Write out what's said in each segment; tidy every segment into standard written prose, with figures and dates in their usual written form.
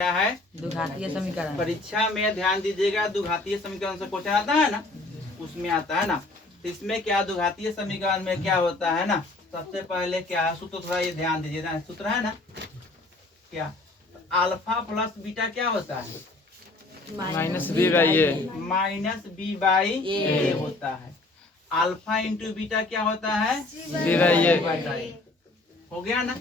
क्या है? द्विघातीय समीकरण। परीक्षा में ध्यान दीजिएगा, द्विघातीय समीकरण से क्वेश्चन आता है ना, उसमें आता है ना। तो इसमें क्या द्विघातीय समीकरण में क्या होता है ना, सबसे पहले क्या है सूत्र, थोड़ा ये ध्यान दीजिए ना, सूत्र है ना क्या, अल्फा प्लस बीटा क्या होता है? Minus B by A. Minus B by A होता है। अल्फा इंटू बीटा क्या होता है? C by A. हो गया ना।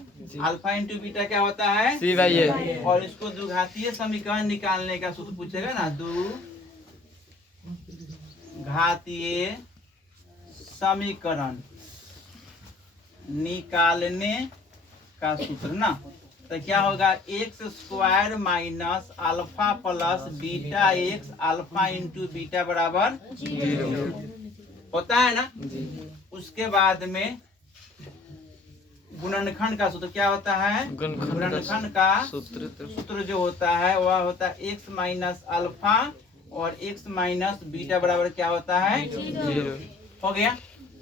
अल्फा इंटू बीटा क्या होता है? C by A. और इसको द्विघातीय समीकरण निकालने का सूत्र पूछेगा ना, द्विघातीय समीकरण निकालने का सूत्र ना, तो क्या होगा, x square minus alpha plus beta x alpha into beta बराबर 0 होता है ना। उसके बाद में गुणनखंड का सूत्र क्या होता है? गुणनखंड का सूत्र जो होता है वह होता है एक्स माइनस अल्फा और एक्स माइनस बीटा बराबर क्या होता है? 0 हो गया।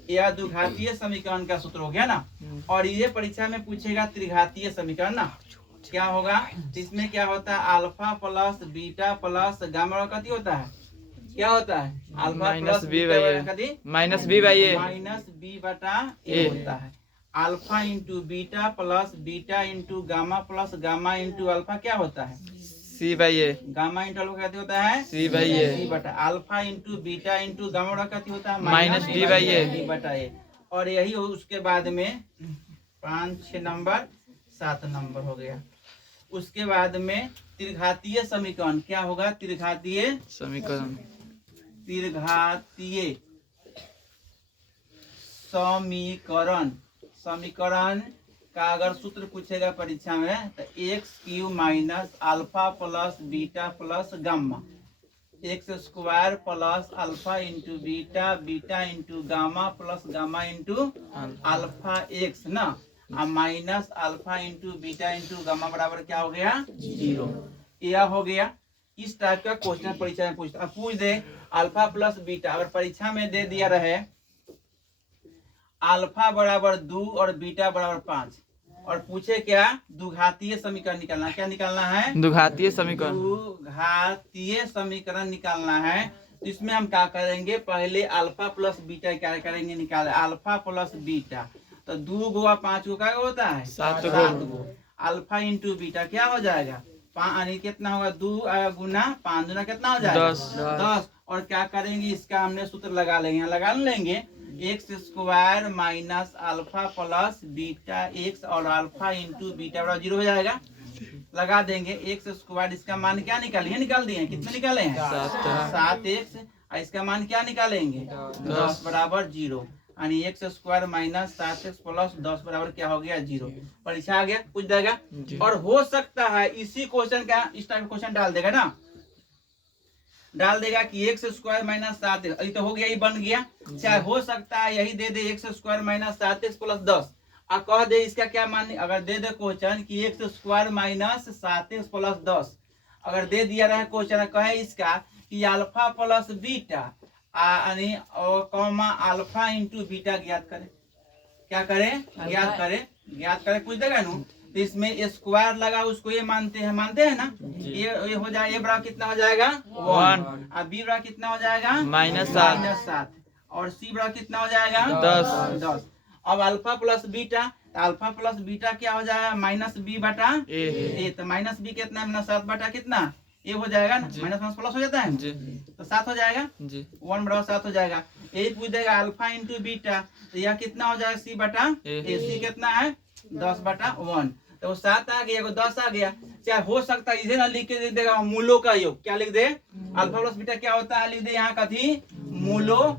यह द्विघातीय समीकरण का सूत्र हो गया ना। और ये परीक्षा में पूछेगा त्रिघातीय समीकरण ना, क्या होगा? इसमें क्या होता है, alpha plus beta plus gamma कति होता है, क्या होता है? Alpha plus minus B by A. Minus B बटा ए होता है। Alpha into beta plus beta into gamma plus gamma into alpha क्या होता है? C by A. Gamma into alpha कहते होता है सी बाई ए। सी बटा alpha into beta into gamma कहते होता है minus D by A. D बटा ए। और यही हो, उसके बाद में 5, 6 नंबर 7 नंबर हो गया। उसके बाद में त्रिघातीय समीकरण क्या होगा? त्रिघातीय समीकरण। त्रिघातीय समीकरण, समीकरण का अगर सूत्र पूछेगा परीक्षा में तो x cube minus alpha plus beta plus gamma, x square plus alpha into beta beta into gamma plus gamma into alpha x ना, minus alpha into beta into gamma बराबर क्या हो गया? 0। यह हो गया। इस टाइप का क्वेश्चन परीक्षा में पूछता, अब पूछ दे अल्फा प्लस बीटा, अगर परीक्षा में दे दिया रहे अल्फा बराबर 2 और बीटा बराबर 5 और पूछे क्या, द्विघातीय समीकरण निकालना, क्या निकालना है? द्विघातीय समीकरण। द्विघातीय समीकरण निकालना है। तो इसमें हम क्या करेंगे, पहले अल्फा प्लस बीटा क्या करेंगे, निकाले अल्फा प्लस बीटा, तो 2 गुआ 5 गो क्या होता है? 7 गो। अल्फा इंटू बीटा क्या हो जाएगा, 5 कितना होगा, 2 गुना 5 गुना कितना हो जाएगा? 10। और क्या करेंगे, इसका हमने सूत्र लगा लेंगे, लगा लेंगे x square minus alpha plus beta x और अल्फा इंटू बीटा बराबर 0 हो जाएगा। लगा देंगे एक्स स्क्वायर, इसका मान क्या निकालिए, निकाल दिए, कितने निकाले हैं? 7 एक्स। और इसका मान क्या निकालेंगे? 10 बराबर 0, यानी x square minus 7 x plus 10 बराबर क्या हो गया? 0। परीक्षा आ गया, पूछ देगा। और हो सकता है इसी क्वेश्चन का इस टाइप क्वेश्चन डाल देगा ना, डाल देगा कि एक्स स्क्वायर माइनस 7 एक्स, तो हो गया, ये बन गया। चाहे हो सकता है यही दे दे x square minus 7 x plus 10 और कह दे इसका क्या मान, अगर दे दे क्वेश्चन कि x square minus 7 x plus 10, अगर दे दिया रहा क्वेश्चन कहे इसका कि अल्फा प्लस बीटा यानी कॉमा अल्फा इंटू बीटा ज्ञात करे, क्या करे? ज्ञात करे, ज्ञात करे, पूछ देगा ना। तो इसमें स्क्वायर लगा, उसको ये मानते हैं ना, ये हो जाए, ये बराबर कितना हो जाएगा? 1। और बी बराबर कितना हो जाएगा? -7। और सी बराबर कितना हो जाएगा? 10। अब अल्फा प्लस बीटा, तो अल्फा प्लस बीटा क्या हो जाएगा? माइनस बी बटा ए। तो माइनस बी कितना है? 7 बटा कितना ये हो जाएगा ना, माइनस प्लस हो जाता है तो 7 हो जाएगा, 1 बराबर 7 हो जाएगा। यही पूछ देगा अल्फा इंटू बीटा, तो यह कितना हो जाएगा? सी बटा ए। सी कितना है? 10 बटा 1, तो 7 आ गया, 10 आ गया। चाहे हो सकता है इसे ना लिख के देगा मूलों का योग, क्या लिख दे? अल्फा प्लस बीटा क्या होता है, लिख दे यहाँ का थी मूलों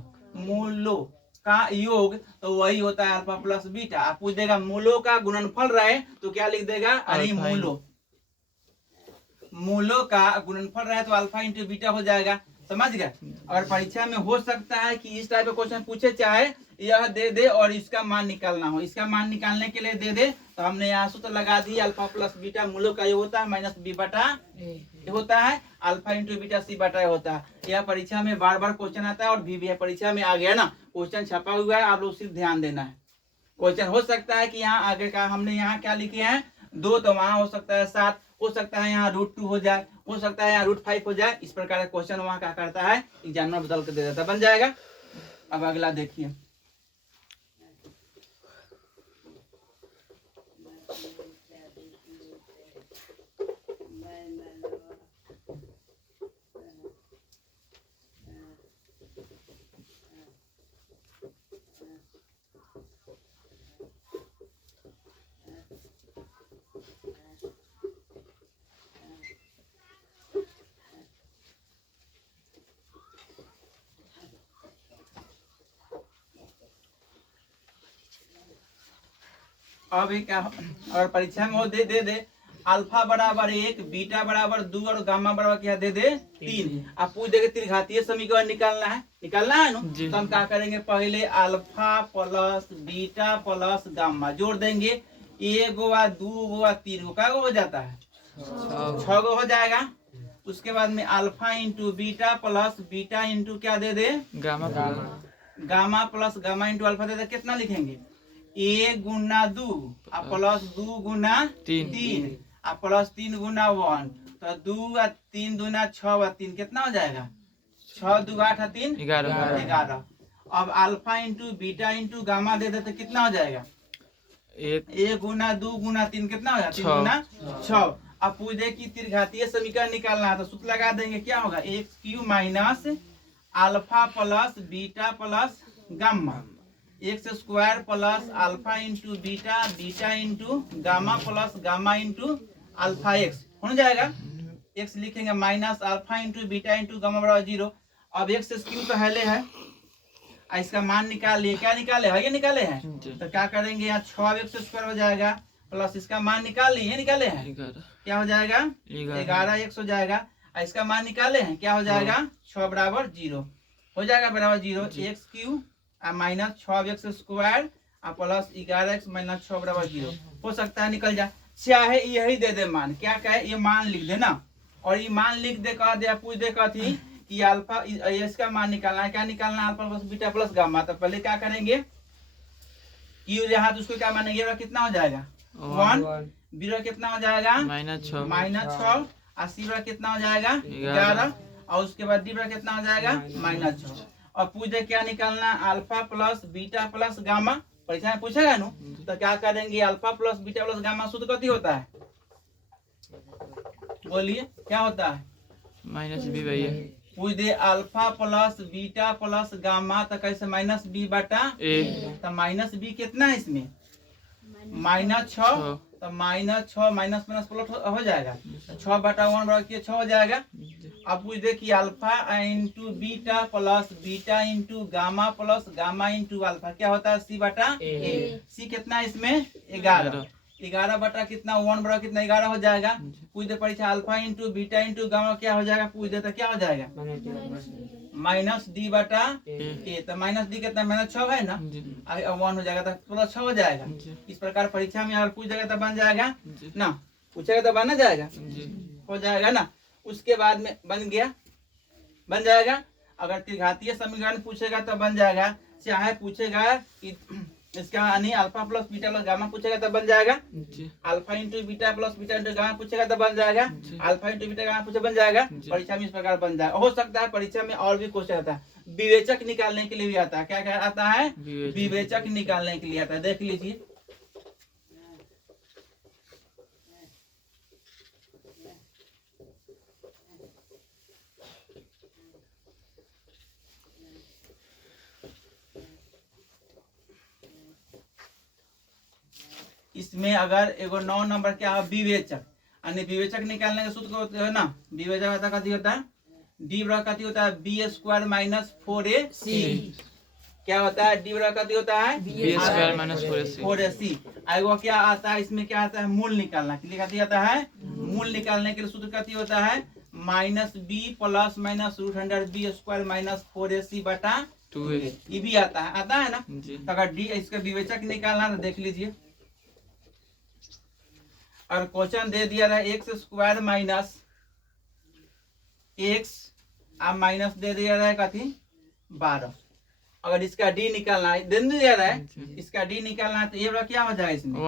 का योग, तो वही होता है अल्फा प्लस बीटा। आप पूछ देगा मूलों का गुणनफल रहे तो क्या लिख देगा? अरे मूलों का गुणनफल रहे तो अल्फा इंटू बीटा हो जाएगा, समझ गए। अगर परीक्षा में हो सकता है कि इस टाइप का क्वेश्चन पूछे, चाहे यह दे दे और इसका मान निकालना हो, इसका मान निकालने के लिए दे दे, तो हमने यहाँ सूत्र लगा दी, अल्फा प्लस बीटा मूलों का ये होता है माइनस बी बटा ये होता है, अल्फा इंटू बीटा सी बटा होता है। यह परीक्षा में बार बार क्वेश्चन आता है और भी परीक्षा में आ गया ना, क्वेश्चन छपा हुआ है, आप लोग सिर्फ ध्यान देना है। क्वेश्चन हो सकता है कि यहाँ आगे का हमने यहाँ क्या लिखे हैं 2, तो वहां हो सकता है 7, हो सकता है यहाँ √2 हो जाए, हो सकता है यहाँ √5 हो जाए। इस प्रकार का क्वेश्चन वहाँ क्या करता है, एग्जामिनर बदल के दे देता है। बन जाएगा। अब अगला देखिए, अभी क्या और परीक्षा में वो दे अल्फा बराबर 1, बीटा बराबर 2 और गामा बराबर क्या दे दे 3। आप पूछ देंगे त्रिघातीय समीकरण निकालना है ना। तो हम क्या करेंगे, पहले alpha plus beta plus gamma जोड़ देंगे। 1 गो 2 गो 3 गो क्या हो जाता है, 6 गो हो जाएगा। उसके बाद में alpha into beta plus beta into क्या दे दे gamma plus gamma into alpha दे दे। कितना लिखेंगे, 1 गुना 2 प्लस 2 गुना 3 प्लस 3 गुना 1, तो 2 और 3 दूना 6 और 3 कितना हो जाएगा, 6 2 8 3 11। अब alpha into beta into gamma दे दे तो कितना हो जाएगा, 1 गुना 2 गुना 3 कितना हो जाएगा, 3 गुना 6। अब पूछे कि त्रिघातीय समीकरण निकालना है तो सूत्र लगा देंगे। क्या होगा, x³ minus alpha plus beta plus gamma x² plus alpha into beta beta into gamma plus gamma into alpha x हो जाएगा। x लिखेंगे minus alpha into beta into gamma बराबर 0। अब x³ पहले है, इसका मान निकाल लिए। क्या निकाले है, ये निकाले हैं। तो क्या करेंगे, यहाँ 6x² हो जाएगा प्लस इसका मान निकाल लिए, निकाले हैं। क्या हो जाएगा, 11x हो जाएगा। इसका मान निकाले हैं, क्या हो जाएगा, 6 बराबर 0 हो जाएगा, बराबर 0। x³ minus 6x² plus 11x minus 6 बराबर 0 हो सकता है, निकल जाए। चाहे यही दे दे मान, क्या कहे, ये मान लिख देना। और ये मान लिख दे कह दे, पूछ दे कहती कि अल्फा इसका मान निकालना है। क्या निकालना है, alpha plus beta plus gamma. तो पहले क्या करेंगे, यू यहाँ तो उसको क्या मानेंगे, कितना हो जाएगा 1, बी कितना हो जाएगा -6 और सी कितना हो जाएगा 11 और उसके बाद डी कितना हो जाएगा -6। और पूछे क्या निकालना, alpha plus beta plus gamma. परीक्षा में पूछेगा ना, तो क्या करेंगे, alpha plus beta plus gamma सूत्र कथी होता है, बोलिए क्या होता है, -b/a। पूछ दे alpha plus beta plus gamma तो कैसे -b/a। तो -b कितना है इसमें, -6। तो -6 माइनस माइनस प्लस हो जाएगा, 6/1 बराबर 6 हो जाएगा। अब पूछ दे कि alpha into beta plus beta into gamma plus gamma into alpha क्या होता है, c/a। सी कितना है इसमें 11, 11 बटा कितना 1 बराबर कितना 11 हो जाएगा। पूछ दे परीक्षा alpha into beta into gamma क्या हो जाएगा, पूछ दे तो क्या हो जाएगा -d/a। तो -d कितना -6 है ना, 1 हो जाएगा तो +6 हो जाएगा। इस प्रकार परीक्षा में अगर पूछ जाएगा तो बन जाएगा ना, पूछेगा तो बन जाएगा, हो जाएगा ना। उसके बाद में बन जाएगा। अगर त्रिघातीय समीकरण पूछेगा तो बन जाएगा। चाहे पूछेगा कि इसका यानी alpha plus beta plus gamma पूछेगा तो बन जाएगा। Alpha into beta plus beta into gamma पूछेगा तो बन जाएगा। अल्फा इंटू बीटा गामा पूछे बन जाएगा। परीक्षा में इस प्रकार बन जाएगा। हो सकता है परीक्षा में और भी क्वेश्चन आता है, विवेचक निकालने के लिए भी आता है। क्या क्या आता है, विवेचक निकालने के लिए आता है। देख लीजिए, इसमें अगर एगो 9 नंबर क्या है, विवेचक, यानी विवेचक निकालने का सूत्र होता है ना, विवेचक कथी होता है, डी बराबर कथी होता है b² - 4ac। क्या होता है, डी बराबर कथी होता है b² - 4ac। एगो क्या आता है, इसमें क्या आता है, मूल निकालना के लिए कथी आता है, मूल निकालने के लिए सूत्र कथी होता है -b ± √100b² - 4ac/2a। ये भी आता है ना। तो अगर डी इसका विवेचक निकालना तो देख लीजिए, और क्वेश्चन दे दिया रहा है x² माइनस x माइनस दे दिया रहा है कथी 12। अगर इसका डी निकालना है, दे दिया रहा है, इसका डी निकालना है तो ये क्या हो जाएगा, इसमें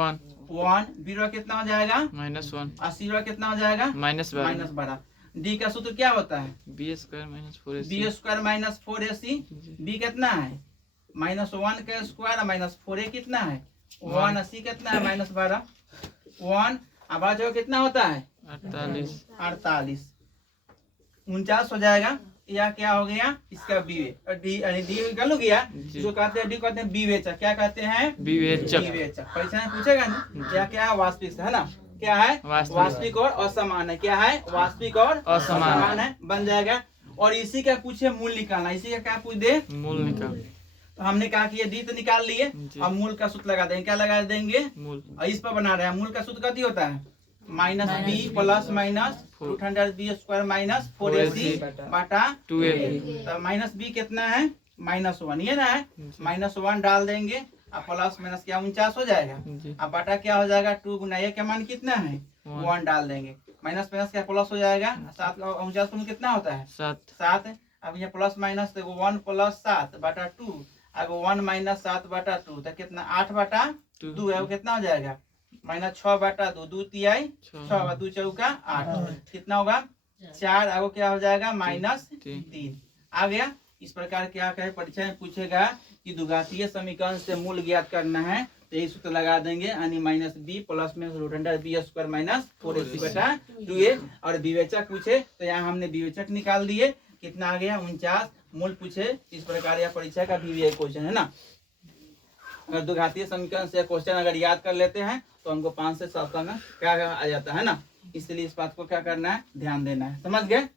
1 बी रो कितना हो जाएगा -1 और सी रो कितना हो जाएगा -12 -12। डी का सूत्र क्या होता है B square minus 4ac B square minus 4ac। B कितना है -1 का स्क्वायर माइनस 4a कितना है 1 सी कितना है -12 1 अब आ जाओ कितना होता है 48 49 हो जाएगा। या क्या हो गया इसका बी वे डी यानी डी निकल गया जो कहते हैं डी कहते हैं विवेचक क्या कहते हैं विवेचक विवेचक। परीक्षा में पूछेगा ना क्या क्या है वास्तविक है ना क्या है वास्तविक और असमान है क्या है वास्तविक और असमान है बन जाएगा। और इसी का पूछे मूल निकालना इसी का क्या पूछ दे मूल निकाल तो हमने कहा कि ये डी तो निकाल लिए अब मूल का सूत्र लगा देंगे क्या लगा देंगे मूल और इस पर बना रहे हैं मूल का सूत्र कथी होता है -b plus minus √b square minus 4ac बटा 2a तो -b कितना है -1 ये ना है -1 डाल देंगे अब प्लस माइनस क्या 49 हो जाएगा। अब बटा क्या हो जाएगा 2 गुना ये का मान कितना है 1 डाल देंगे माइनस माइनस क्या प्लस हो जाएगा 7 का 49 में कितना होता है 7। अब ये प्लस माइनस तो 1 + 7 बटा 2 अब 1 - 7 बटा 2 तो कितना 8 बटा 2 है वो कितना हो जाएगा -6 बटा 2 2 तिहाई 6 2 चौका 8 कितना होगा 4 आगे क्या हो जाएगा -3 आ गया। इस प्रकार क्या कहे परीक्षा में पूछेगा कि द्विघातीय समीकरण से मूल ज्ञात करना है तो यही सूत्र लगा देंगे यानी -b प्लस में √b स्क्वायर माइनस 4ac बटा 2a। और विवेचक पूछे तो यहाँ हमने विवेचक निकाल दिए कितना आ गया 49। मूल पूछे इस प्रकार यह परीक्षा का भी क्वेश्चन है ना। अगर द्विघातीय समीकरण से क्वेश्चन अगर याद कर लेते हैं तो हमको 5 से 7 में क्या आ जाता है ना। इसलिए इस बात को क्या करना है ध्यान देना है समझ गए।